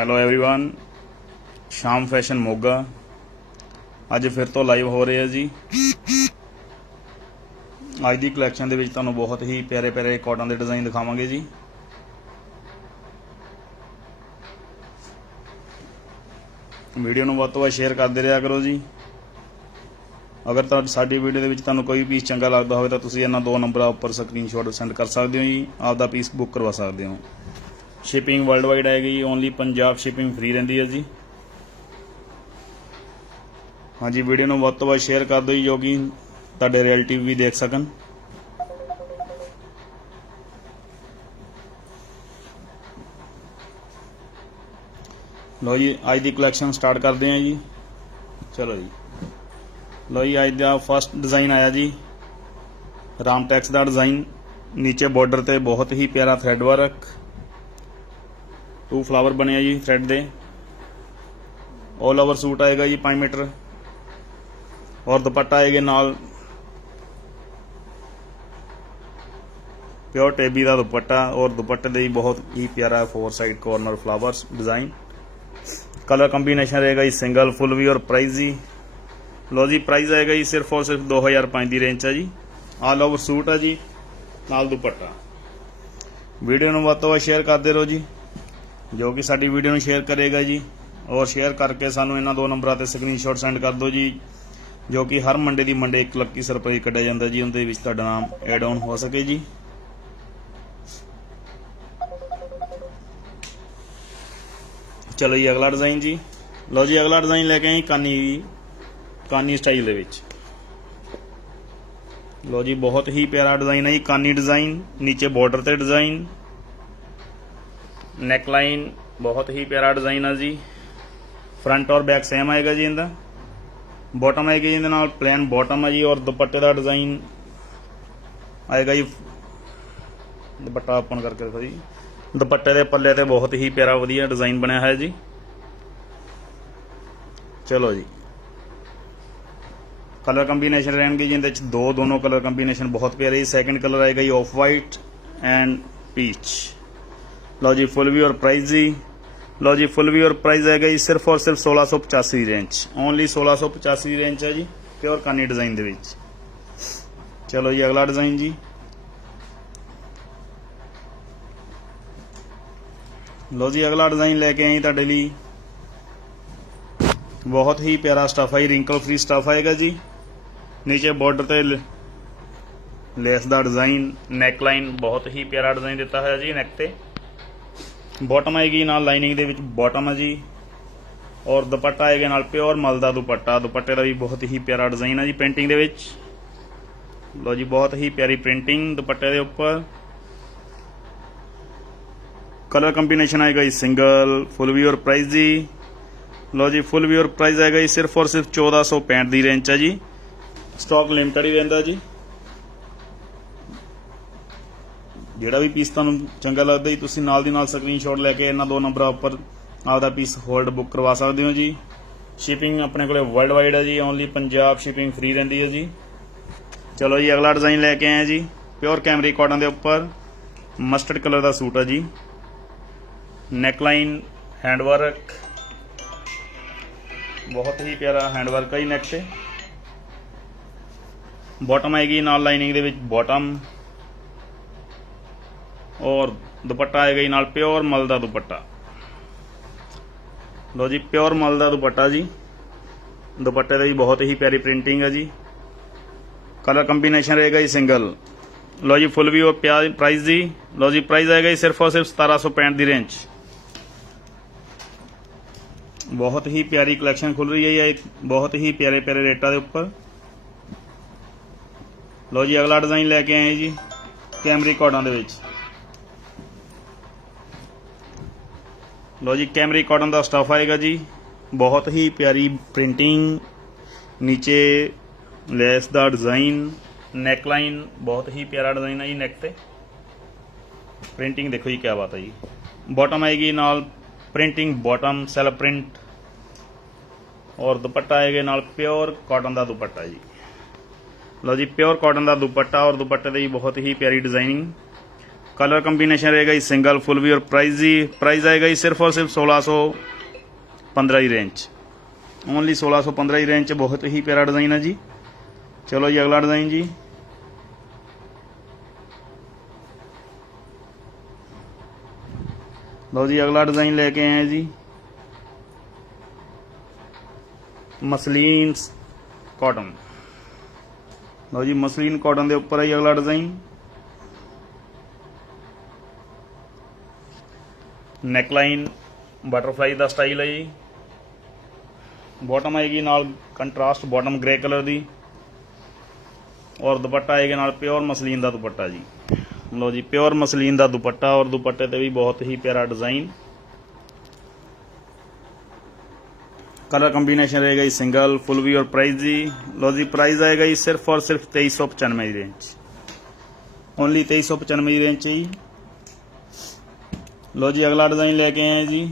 Hello everyone, ਸ਼ਾਮ fashion Moga ਅੱਜ ਫਿਰ ਤੋਂ ਲਾਈਵ ਹੋ ਰਹੇ ਆ ਜੀ। ਅੱਜ ਦੀ ਕਲੈਕਸ਼ਨ ਦੇ ਵਿੱਚ ਤੁਹਾਨੂੰ ਬਹੁਤ ਹੀ ਪਿਆਰੇ ਪਿਆਰੇ ਕਾਟਨ ਦੇ ਡਿਜ਼ਾਈਨ ਦਿਖਾਵਾਂਗੇ ਜੀ। ਵੀਡੀਓ ਨੂੰ ਵੱਧ ਤੋਂ ਵੱਧ ਸ਼ੇਅਰ ਕਰਦੇ ਰਿਹਾ ਕਰੋ ਜੀ। ਅਗਰ ਸਾਡੀ ਵੀਡੀਓ ਦੇ ਵਿੱਚ ਤੁਹਾਨੂੰ ਕੋਈ ਪੀਸ ਚੰਗਾ ਲੱਗਦਾ ਹੋਵੇ ਤਾਂ ਤੁਸੀਂ ਇਹਨਾਂ ਦੋ ਨੰਬਰਾਂ ਉੱਪਰ ਸਕਰੀਨਸ਼ਾਟ ਸੈਂਡ ਕਰ ਸਕਦੇ ਹੋ ਜੀ। ਆਪਦਾ ਪੀਸ ਬੁੱਕ ਕਰਵਾ ਸਕਦੇ ਹੋ। शिपिंग वर्ल्ड वाइड आएगी जी। ओनली पंजाब शिपिंग फ्री रही है जी। हाँ जी, वीडियो में बहुत तो बहुत शेयर कर दो जी, जो कि तुहाडे रिलेटिव भी देख सकन। लो जी, अज की कलैक्शन स्टार्ट करते हैं जी। चलो जी, लो जी, अज का फस्ट डिज़ाइन आया जी रामटैक्स का डिज़ाइन। नीचे बॉर्डर ते बहुत ही प्यारा थ्रेड वर्क, 2 फ्लावर बने जी थ्रेड दे। ऑल ओवर सूट आएगा जी 5 मीटर और दुपट्टा आएगा नाल प्योर टेबी का दुपट्टा। और दुपट्टे दे बहुत ही प्यारा 4 side corner flowers design. Colour combination रहेगा जी सिंगल फुल भी और प्राइस जी। लो जी, प्राइस आएगा जी सिर्फ और सिर्फ 2005 की रेंज है जी। ऑल ओवर सूट है जी नाल दुपट्टा। वीडियो में ਵੱਧ ਤੋਂ ਵੱਧ शेयर करते रहो जी, जो कि साडी वीडियो में शेयर करेगा जी। और शेयर करके सानू इन्हां दो नंबरों ते स्क्रीनशॉट सेंड कर दो जी, जो कि हर मंडे की मंडे एक लक्की सरप्राइज कढ़िया जाता जी। उनके विच तुहाडा नाम एड ऑन हो सके जी। चलो जी, अगला डिज़ाइन जी। लो जी, अगला डिज़ाइन लैके आई कानी स्टाइल दे विच। लो जी, बहुत ही प्यारा डिज़ाइन है जी, कानी डिज़ाइन। नीचे बॉर्डर ते डिज़ाइन, नैकलाइन बहुत ही प्यारा डिज़ाइन है जी। फ्रंट और बैक सेम आएगा जी। इनका बॉटम आएगी जी, नाल प्लेन बॉटम है जी। और दुपट्टे का डिज़ाइन आएगा जी, दुपट्टा ओपन करके देखो जी। दुपट्टे के पल्ले ते बहुत ही प्यारा वधिया डिज़ाइन बनया है जी। चलो जी, कलर कंबीनेशन रहेंगे जी इहदे च दोनों कलर कंबीनेशन बहुत प्यारे। सैकेंड कलर आएगा जी ऑफ वाइट एंड पीच। लो जी, फुल भी और प्राइस जी। लो जी, फुल भी और प्राइस आएगा जी सिर्फ और सिर्फ 1685 रेंज। ओनली 1685 रेंज है जी, प्योर कानी डिज़ाइन दे विच। चलो जी, अगला डिज़ाइन जी। लो जी, अगला डिज़ाइन लेके आई तुहाडे लई। बहुत ही प्यारा स्टफ है, रिंकल फ्री स्टफ आएगा जी। नीचे बॉर्डर ते लेस का डिज़ाइन, नैकलाइन बहुत ही प्यारा डिज़ाइन दिता है जी नैक ते। बॉटम आएगी नाल लाइनिंग दे विच बॉटम है जी। और दुपट्टा आएगा नाल प्योर मल दा दुपट्टा। दुपट्टे का भी बहुत ही प्यारा डिज़ाइन है जी प्रिंटिंग दे विच। लो जी, बहुत ही प्यारी प्रिंटिंग दुपट्टे के उपर। कलर कंबीनेशन आएगा जी सिंगल फुल भी और प्राइस जी। लो जी, फुल भी और प्राइस आएगा जी सिर्फ और सिर्फ 1465 की रेंज है जी। स्टॉक लिमिटेड ही रहिंदा जी। ਜਿਹੜਾ भी पीस ਤੁਹਾਨੂੰ ਚੰਗਾ ਲੱਗਦਾ ਜੀ, ਤੁਸੀਂ ਨਾਲ ਦੀ ਨਾਲ ਸਕਰੀਨਸ਼ਾਟ ਲੈ ਕੇ ਇਹਨਾਂ ਦੋ ਨੰਬਰਾਂ ਉੱਪਰ ਆਪਦਾ ਪੀਸ ਹੋਲਡ ਬੁੱਕ ਕਰਵਾ ਸਕਦੇ ਹੋ ਜੀ। ਸ਼ਿਪਿੰਗ ਆਪਣੇ ਕੋਲੇ ਵਰਲਡ ਵਾਈਡ ਹੈ ਜੀ। ਓਨਲੀ ਪੰਜਾਬ ਸ਼ਿਪਿੰਗ ਫ੍ਰੀ ਰਹਿੰਦੀ ਹੈ ਜੀ। ਚਲੋ ਜੀ, ਅਗਲਾ ਡਿਜ਼ਾਈਨ ਲੈ ਕੇ ਆਏ ਜੀ ਪਿਓਰ ਕੈਮਰੀ ਕਾਟਨ ਦੇ ਉੱਪਰ। ਮਸਟਰਡ ਕਲਰ ਦਾ ਸੂਟ ਹੈ ਜੀ। ਨੈਕਲਾइन हैंड वर्क बहुत ही प्यारा हैंड वर्क है जी नैक से। बॉटम आएगी नाल लाइनिंग दे विच बॉटम। और दुपट्टा आएगा जी नाल प्योर मल का दुपट्टा। लो जी, प्योर मल का दुपट्टा जी। दुपट्टे की बहुत ही प्यारी प्रिंटिंग है जी। कलर कंबीनेशन रहेगा जी सिंगल। लो जी, फुल भी और प्राइस जी। लो जी, प्राइस आएगा जी सिर्फ और सिर्फ 1765 की रेंज। बहुत ही प्यारी कलैक्शन खुल रही है ये, बहुत ही प्यारे प्यारे रेटा के उपर। लो जी, अगला डिज़ाइन लैके आए जी कैमरी कॉटन दे विच। लो जी, कैमरी कॉटन का स्टफ आएगा जी। बहुत ही प्यारी प्रिंटिंग, नीचे लेस का डिज़ाइन, नैकलाइन बहुत ही प्यारा डिज़ाइन है जी नैक ते। प्रिंटिंग देखो जी, क्या बात है जी। बॉटम आएगी नाल प्रिंटिंग बॉटम सैल्फ प्रिंट। और दुपट्टा आएगा नाल प्योर कॉटन का दुपट्टा जी। लो जी, प्योर कॉटन का दुपट्टा और दुपट्टे की बहुत ही प्यारी डिज़ाइनिंग। कलर कॉम्बिनेशन रहेगा जी सिंगल फुल भी और प्राइस आएगा जी सिर्फ और सिर्फ 1615 की रेंज, ओनली 1615 की रेंज। बहुत ही प्यारा डिज़ाइन है जी। चलो जी अगला डिज़ाइन जी। लो जी अगला डिज़ाइन लेके आए हैं जी मसलिन कॉटन। लो जी मसलिन कॉटन के उपर है जी अगला डिज़ाइन। नैकलाइन बटरफ्लाई का स्टाइल है जी। बॉटम आएगी नाल कंट्रास्ट बॉटम ग्रे कलर दी और दुपट्टा आएगा नाल प्योर मसलिन का दुपट्टा जी। लो जी प्योर मसलिन का दुपट्टा और दुपट्टे ते भी बहुत ही प्यारा डिज़ाइन। कलर कॉम्बिनेशन रहेगा जी सिंगल फुल भी और प्राइस जी। लो जी प्राइस आएगा जी सिर्फ और सिर्फ 2395 की रेंज, ओनली 2395 की रेंज जी। लो जी अगला डिज़ाइन लेके आए हैं जी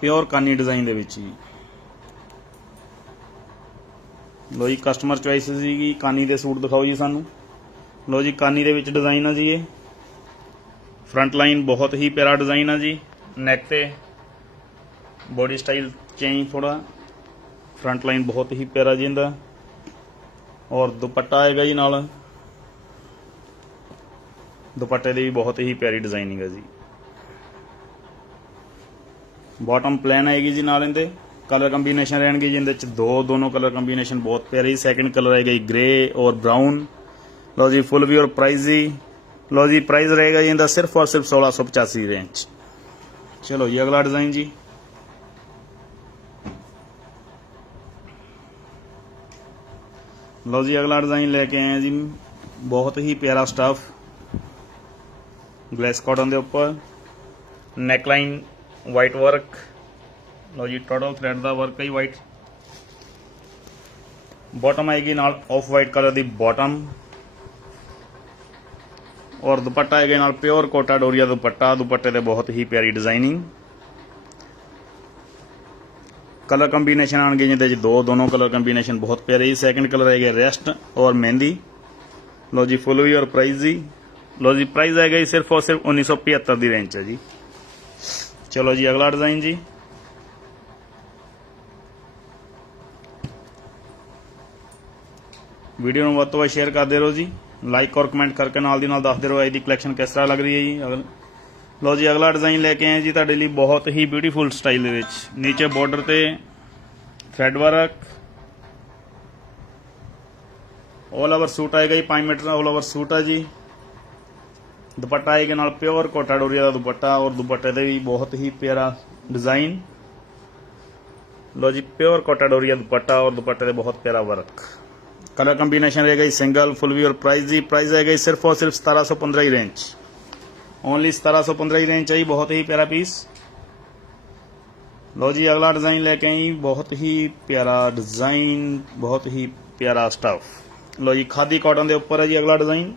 प्योर कानी डिज़ाइन दे विच जी। लो जी कस्टमर चॉइस सी कानी दे सूट दिखाओ जी सानू। लो जी कानी दे विच डिज़ाइन है जी ये। फ्रंट लाइन बहुत ही प्यारा डिज़ाइन है जी। नैक ते बॉडी स्टाइल चेंज थोड़ा, फ्रंट लाइन बहुत ही प्यारा जी इनका। और दुपट्टा आएगा जी नाल, दुपट्टे दी भी बहुत ही प्यारी डिज़ाइनिंग है जी। बॉटम प्लेन आएगी जी नाल इनदे। कलर कॉम्बिनेशन रहेंगे जी इनदे दोनों कलर कॉम्बिनेशन बहुत प्यारे। सैकेंड कलर आएगा जी ग्रे और ब्राउन। लो जी फुल भी और प्राइस जी। लो जी प्राइस रहेगा जी इनका सिर्फ और सिर्फ 1685 रेंज। चलो जी अगला डिज़ाइन जी। लो जी अगला डिज़ाइन लेके आए हैं जी बहुत ही प्यारा स्टफ ग्लेस कॉटन के उपर। नैकलाइन वाइट वर्क। लो जी टोटल थ्रेड का वर्क है वाइट। बॉटम आएगी नाल ऑफ वाइट कलर की बॉटम और दुपट्टा आएगा नाल प्योर कोटा डोरिया दुपट्टा। दुपट्टे ते बहुत ही प्यारी डिज़ाइनिंग। कलर कॉम्बिनेशन आएंगे जिंदे दोनों कलर कॉम्बिनेशन बहुत प्यारे जी। सैकेंड कलर आएगा रेस्ट और मेहंदी। लो जी फुल भी और प्राइस जी। लो जी प्राइस आएगा जी सिर्फ और सिर्फ 1975 की रेंज है जी। चलो जी अगला डिज़ाइन जी। वीडियो में ਵੱਧ ਤੋਂ ਵੱਧ शेयर करते रहो जी, लाइक और कमेंट करके नाल दी नाल दसदे रहो ਇਹਦੀ कलैक्शन किस तरह लग रही है जी। लो जी अगला डिज़ाइन लेके आए जी ਤੁਹਾਡੇ ਲਈ बहुत ही ब्यूटीफुल स्टाइल ਦੇ ਵਿੱਚ। नीचे बॉर्डर ਤੇ thread work. All over suit आएगा जी 5 मीटर ऑल ओवर सूट है जी। दुपट्टा आएगा नाल प्योर कोटा डोरिया का दुपट्टा और दुपट्टे ते भी बहुत ही प्यारा डिज़ाइन। लो जी प्योर कोटा डोरिया दुपट्टा और दुपट्टे ते बहुत प्यारा वर्क। कलर कॉम्बिनेशन रहेगा जी सिंगल फुल भी और प्राइस जी। प्राइस आएगा जी सिर्फ और सिर्फ 1715 की रेंज, ओनली 1715 की रेंज चाहिए। बहुत ही प्यारा पीस। लो जी अगला डिज़ाइन लेके आई बहुत ही प्यारा डिज़ाइन, बहुत ही प्यारा स्टफ। लो जी खादी कॉटन के उपर है जी अगला डिज़ाइन।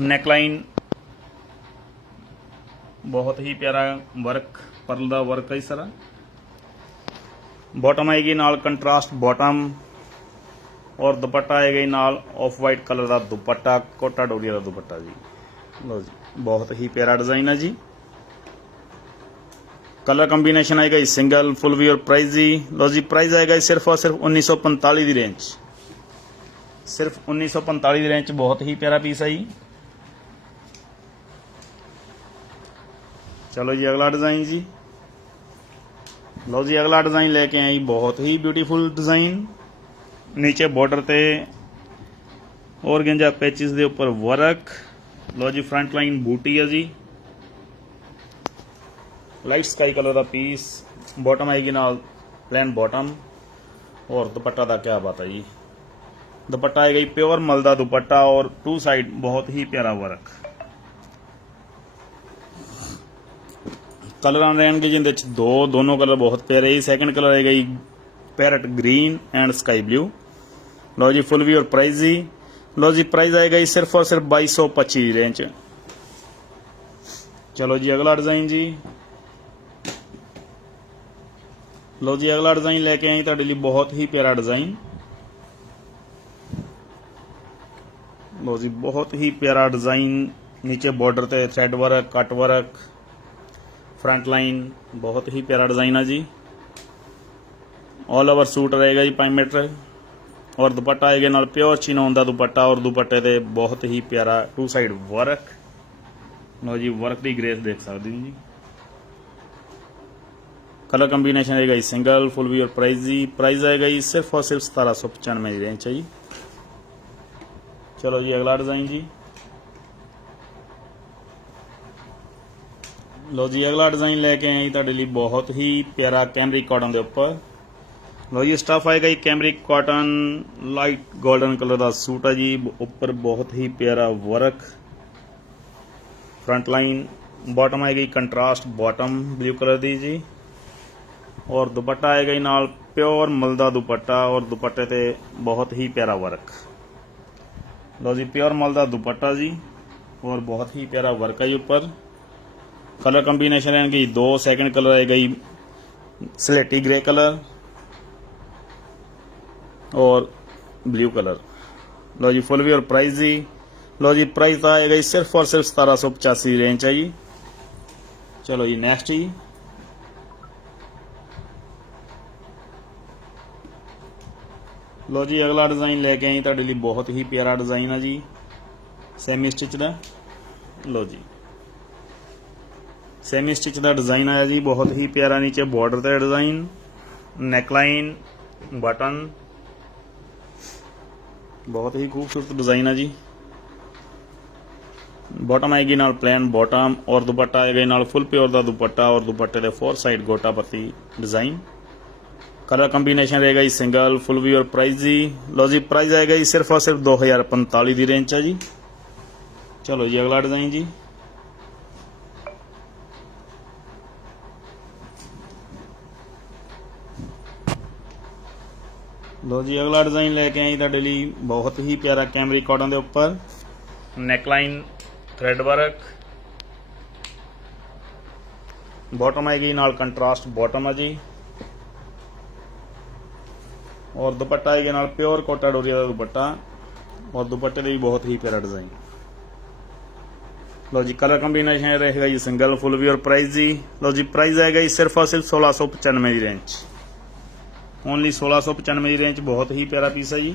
नैकलाइन बहुत ही प्यारा वर्क, पर्ल का वर्क है इस तरह। बॉटम आएगी नाल कंट्रास्ट बॉटम और दुपट्टा आएगा जी नाल ऑफ वाइट कलर का दुपट्टा, कोटा डोरिया का दुपट्टा जी। लो जी बहुत ही प्यारा डिज़ाइन है जी। कलर कॉम्बिनेशन आएगा जी सिंगल फुल भी और प्राइस जी। लो जी प्राइस आएगा जी सिर्फ और सिर्फ 1945 की रेंज, सिर्फ 1945 की रेंज। बहुत ही प्यारा पीस है जी। चलो जी अगला डिज़ाइन जी। लो जी अगला डिज़ाइन लेके आई बहुत ही ब्यूटीफुल डिज़ाइन। नीचे बॉर्डर ते ऑर्गेंजा पैचिस के उपर वर्क। लो जी फ्रंट लाइन बूटी है जी। लाइट स्काई कलर का पीस। बॉटम आएगी नाल प्लेन बॉटम और दुपट्टा का क्या बात है जी। दुपट्टा आएगा जी प्योर मल का दुपट्टा और टू साइड बहुत ही प्यारा वर्क। कलर रहेंगे जिंदे दोनों कलर बहुत प्यारे जी। सैकेंड कलर आएगा जी parrot green and sky blue. लो जी फुल भी और प्राइस जी। लो जी प्राइस आएगा जी सिर्फ और सिर्फ 2225 रेंज। चलो जी अगला डिज़ाइन जी। लो जी अगला डिज़ाइन लेके आई तुहाडे लई बहुत ही प्यारा डिज़ाइन। लो जी बहुत ही प्यारा डिज़ाइन, नीचे बॉर्डर ते thread work, cut work, front line, बहुत ही प्यारा डिज़ाइन है जी। ऑल ओवर सूट रहेगा जी 5 मीटर और दुपट्टा आएगा नाल प्योर चिनोन दा दुपट्टा और दुपट्टे ते बहुत ही प्यारा 2 साइड वर्क। लो जी वर्क की ग्रेस देख सकते हो जी। कलर कंबीनेशन आएगा जी सिंगल फुल वी और प्राइस आएगा जी सिर्फ और सिर्फ 1795 की रेंज है जी। चलो जी अगला डिज़ाइन जी। लो जी अगला डिज़ाइन लैके आए तुहाडे लई बहुत ही प्यारा कैमरिक कॉटन के उपर। लो जी स्टफ आएगा जी cambric cotton, light golden colour का सूट है जी। उपर बहुत ही प्यारा वर्क, फ्रंट लाइन, बॉटम आएगी कंट्रास्ट बॉटम ब्लू कलर दी जी और दुपट्टा आएगा जी नाल प्योर मलदा दुपट्टा और दुपट्टे ते बहुत ही प्यारा वर्क। लो जी प्योर मलदा दुपट्टा जी और बहुत ही प्यारा वर्क है जी ऊपर। कलर कंबीनेशन है जी 2 सेकंड कलर आएगा जी स्लेटी ग्रे कलर और ब्लू कलर। लो जी फुल वी और प्राइस जी। लो जी प्राइस आएगा जी सिर्फ और सिर्फ 1785 रेंज है जी। चलो जी नेक्स्ट जी। लो जी अगला डिज़ाइन लेके आई तुहाडे लई बहुत ही प्यारा डिज़ाइन है जी, सैमी स्टिच का। लो जी सैमी स्टिच का डिज़ाइन आया जी, बहुत ही प्यारा नीचे बॉर्डर का डिज़ाइन, नेकलाइन, बटन, बहुत ही खूबसूरत डिज़ाइन है जी। बॉटम आएगी नाल प्लेन बॉटम और दुपट्टा आएगा नाल फुल प्योर का दुपट्टा और दुपट्टे के 4 साइड गोटा पत्ती डिज़ाइन। कलर कंबीनेशन रहेगा जी सिंगल फुल वी और प्राइस जी। लो जी प्राइस आएगा जी सिर्फ और सिर्फ 2045 की रेंज है जी। चलो जी अगला डिज़ाइन जी। लो जी अगला डिज़ाइन लेके आई तुहाडे लई बहुत ही प्यारा कैमरिक कॉटन के उपर, नेकलाइन थ्रेड वर्क, बॉटम आएगी नाल कंट्रास्ट बॉटम है जी और दुपट्टा आएगा नाल प्योर कोटा डोरिया का दुपट्टा और दुपट्टे भी बहुत ही प्यारा डिज़ाइन। लो जी कलर कंबीनेशन रहेगा जी सिंगल फुल वी और प्राइस जी। लो जी प्राइस आएगा जी सिर्फ और सिर्फ 1695 की रेंज, ओनली 1695 की रेंज। बहुत ही प्यारा पीस है जी।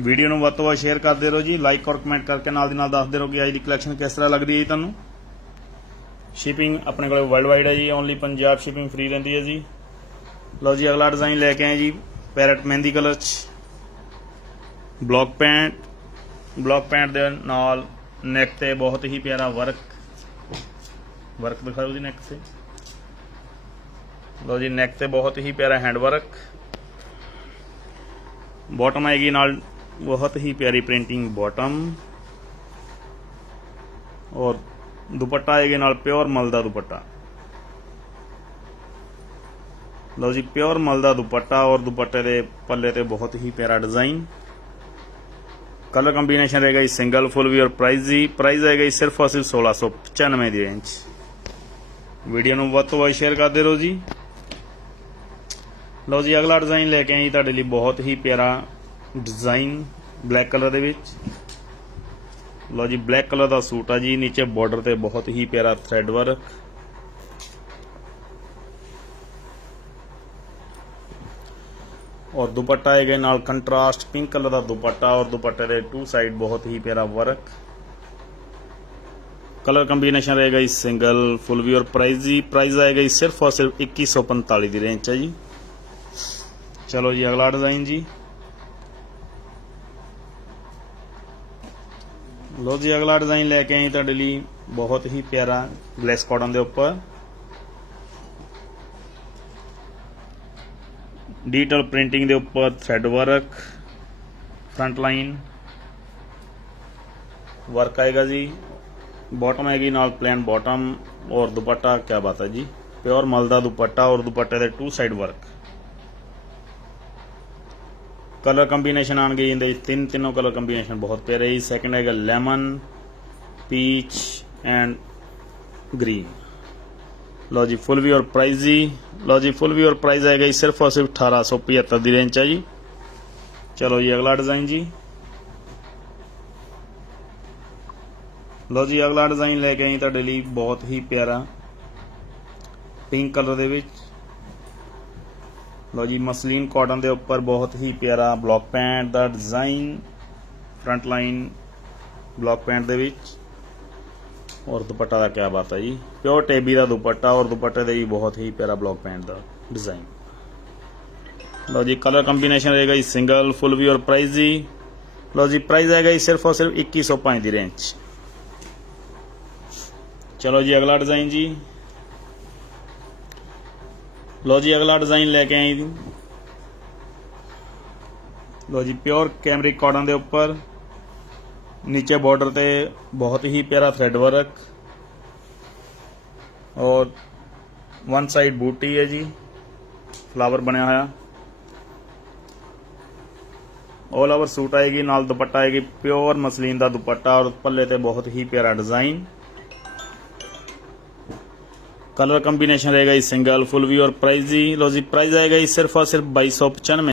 वीडियो ਨੂੰ ਵੱਧ ਤੋਂ ਵੱਧ शेयर करते रहो जी, लाइक और कमेंट करके नाल दी नाल दसदे रहो कि अज की कलैक्शन किस तरह लग रही है तुहानू। शिपिंग अपने को वर्ल्ड वाइड है जी, ओनली पंजाब शिपिंग फ्री रही है जी। लो जी अगला डिज़ाइन लेके आए जी parrot mehndi colour block print दे नाल नैक ते बहुत ही प्यारा वर्क दिखाओ जी नैक से। लो जी नैक ते बहुत ही प्यारा हैंड वर्क, बॉटम आएगी नाल बहुत ही प्यारी प्रिंटिंग बॉटम और दुपट्टा आएगा नाल प्योर मलदा दुपट्टा। लो जी प्योर मलदा दुपट्टा और दुपट्टे के पल्ले ते बहुत ही प्यारा डिज़ाइन। कलर कंबीनेशन रहेगा जी सिंगल फुल वी और प्राइस जी। प्राइस आएगा जी सिर्फ और सिर्फ 1695 की रेंज। वीडियो ਨੂੰ ਵੱਧ ਤੋਂ ਵੱਧ शेयर करते रहो जी। लो जी अगला डिज़ाइन लेके आई तुहाडे लई बहुत ही प्यारा डिज़ाइन ब्लैक कलर दे विच। लो जी ब्लैक कलर का सूट है जी, नीचे बॉर्डर ते बहुत ही प्यारा थ्रेड वर्क और दुपट्टा आएगा नाल कंट्रास्ट पिंक कलर का दुपट्टा और दुपट्टे के 2 साइड बहुत ही प्यारा वर्क। कलर कंबीनेशन रहेगा जी सिंगल फुल वी और प्राइस जी। प्राइस आएगा जी सिर्फ और सिर्फ 2145 की रेंज है जी। चलो जी अगला डिज़ाइन जी। लो जी अगला डिज़ाइन लेके आई तुहाडे लई बहुत ही प्यारा ग्लेस कॉटन के उपर, डिजिटल प्रिंटिंग के उपर thread work, front line work आएगा जी। बॉटम आएगी नाल प्लेन बॉटम और दुपट्टा क्या बात है जी, प्योर मलदा दुपट्टा और दुपट्टे के 2 साइड वर्क। कलर कंबीनेशन आन गई इंदे तीनों कलर कंबीनेशन बहुत प्यारे ही। सैकेंड है लेमन, पीच एंड ग्रीन। लो जी फुल वी और प्राइस जी। लो जी फुल वी और प्राइस आएगा जी सिर्फ और सिर्फ 1875 की रेंज है जी। ਚਲੋ ਜੀ ਅਗਲਾ ਡਿਜ਼ਾਈਨ ਜੀ। ਲਓ ਜੀ ਅਗਲਾ ਡਿਜ਼ਾਈਨ ਲੈ ਕੇ ਆਈ ਤੁਹਾਡੇ ਲਈ ਬਹੁਤ ਹੀ ਪਿਆਰਾ ਪਿੰਕ ਕਲਰ ਦੇ ਵਿੱਚ। ਲਓ ਜੀ ਮਸਲੀਨ ਕਾਟਨ ਦੇ ਉੱਪਰ ਬਹੁਤ ਹੀ ਪਿਆਰਾ ਬਲੌਕ ਪੈਂਟ ਦਾ design, front line block print ਦੇ ਵਿੱਚ। ਔਰ ਦੁਪੱਟਾ ਦਾ ਕਿਆ ਬਾਤ ਹੈ ਜੀ, ਪਿਓਰ ਟੇਬੀ ਦਾ ਦੁਪੱਟਾ ਔਰ ਦੁਪੱਟੇ ਦੇ ਵੀ ਬਹੁਤ ਹੀ ਪਿਆਰਾ ਬਲੌਕ ਪੈਂਟ ਦਾ ਡਿਜ਼ਾਈਨ। ਲਓ ਜੀ ਕਲਰ ਕੰਬੀਨੇਸ਼ਨ रहेगा जी सिंगल फुल भी और प्राइस जी। लो जी प्राइस आएगा जी सिर्फ और सिर्फ 2105 की रेंज। चलो जी अगला डिज़ाइन जी। लो जी अगला डिज़ाइन लेके आई जी। लो जी प्योर कैमरिक कॉटन के उपर नीचे बॉर्डर ते बहुत ही प्यारा थ्रेड वर्क और वन साइड बूटी है जी, फ्लावर बनया होया। ऑल ओवर सूट आएगी, नाल दुपट्टा आएगी प्योर मसलीन का दुपट्टा और पल्ले ते बहुत ही प्यारा डिजाइन। कलर कंबीनेशन रहेगा जी सिंगल फुल भी और प्राइस जी। लो जी प्राइस आएगा जी सिर्फ और सिर्फ 2295।